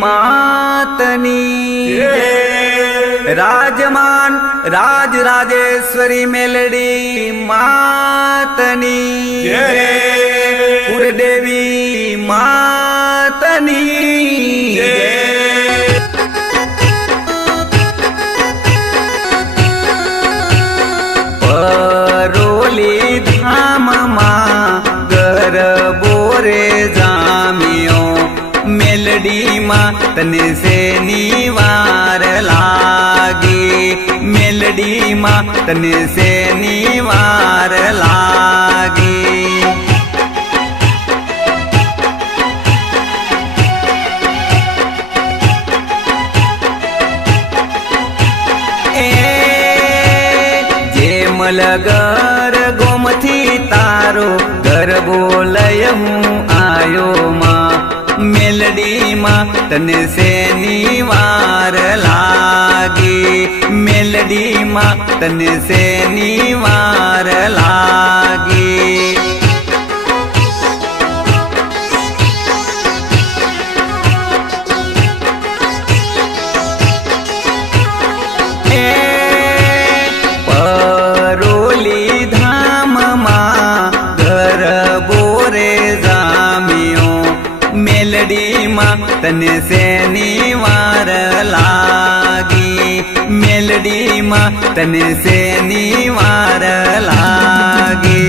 मातनी राजमान Rajrajeshwari melody मातनी कुलदेवी मातनी परोली धाम मां घर बोरे जामियो मेलडी मां तने से निवार लागी मेलडी मां तने से निवार लागी मलगर गोमथी तारो घर बोलय हूँ आयो माँ मेलडी माँ तने से निवार लागी मेलडी माँ तने से निवार लागी तने से निवार लागी मेलडी मां तने से निवार लागी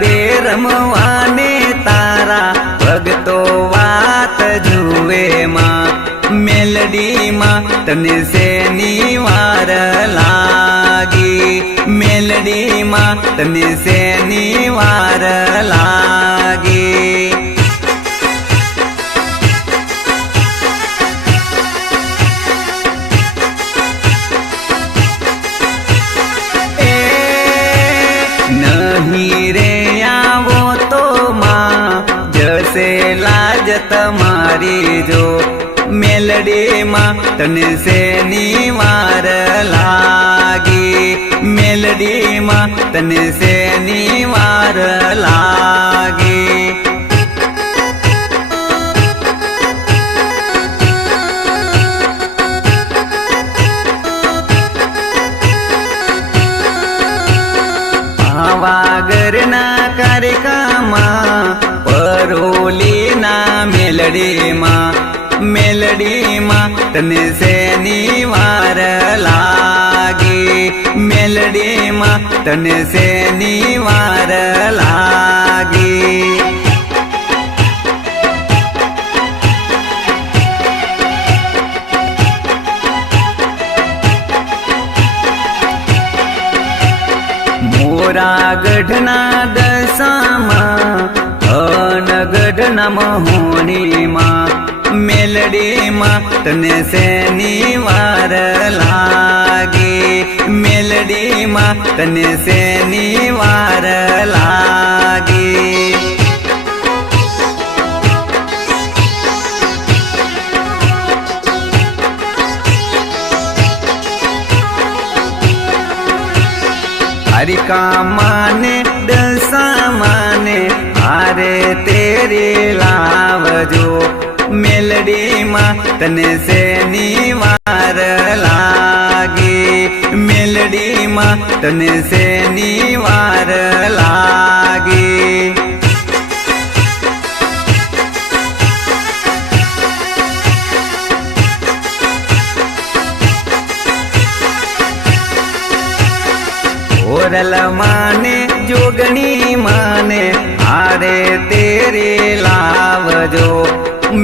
बेरमवाने तारा भगतो वात जुए मां मेलडी मां तने से निवार लागी मेलडी मां तने से निवार लागी नहीं रे से लाज तुम्हारी जो मेलडी मां तने से निवार लागी मेलडी मां तने से निवार लागी पावागर ना कार्यकामा परोली ना मेलडी मां तने से निवार लागी मेलडी मां तने से निवार लागी मोरा गढ़ना दसामा गढ़ना मोहनी मां मेलडी मां तने से निवार लागी मेलडी मां तने से निवार लागी हरिका माने दसा माने आरे तेरे लावजो मेलडी मां तने से निवार लागी मेलडी मां तने से निवार लागी ओरल माने जोगनी माने आरे तेरे लावजो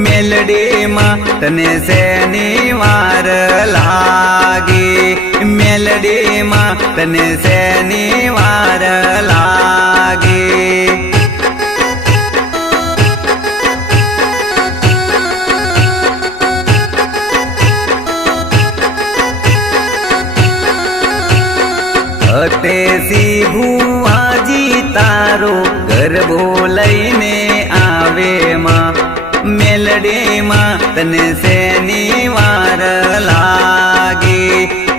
मेलडी मां तने से निवार लागी मेलडी मां तने से निवार लागी અટેસી ભુવાજી તારો ગરબો લઈને આવે માં મેલડીમાં તને શેની વાર લાગે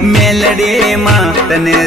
મેલડીમાં તને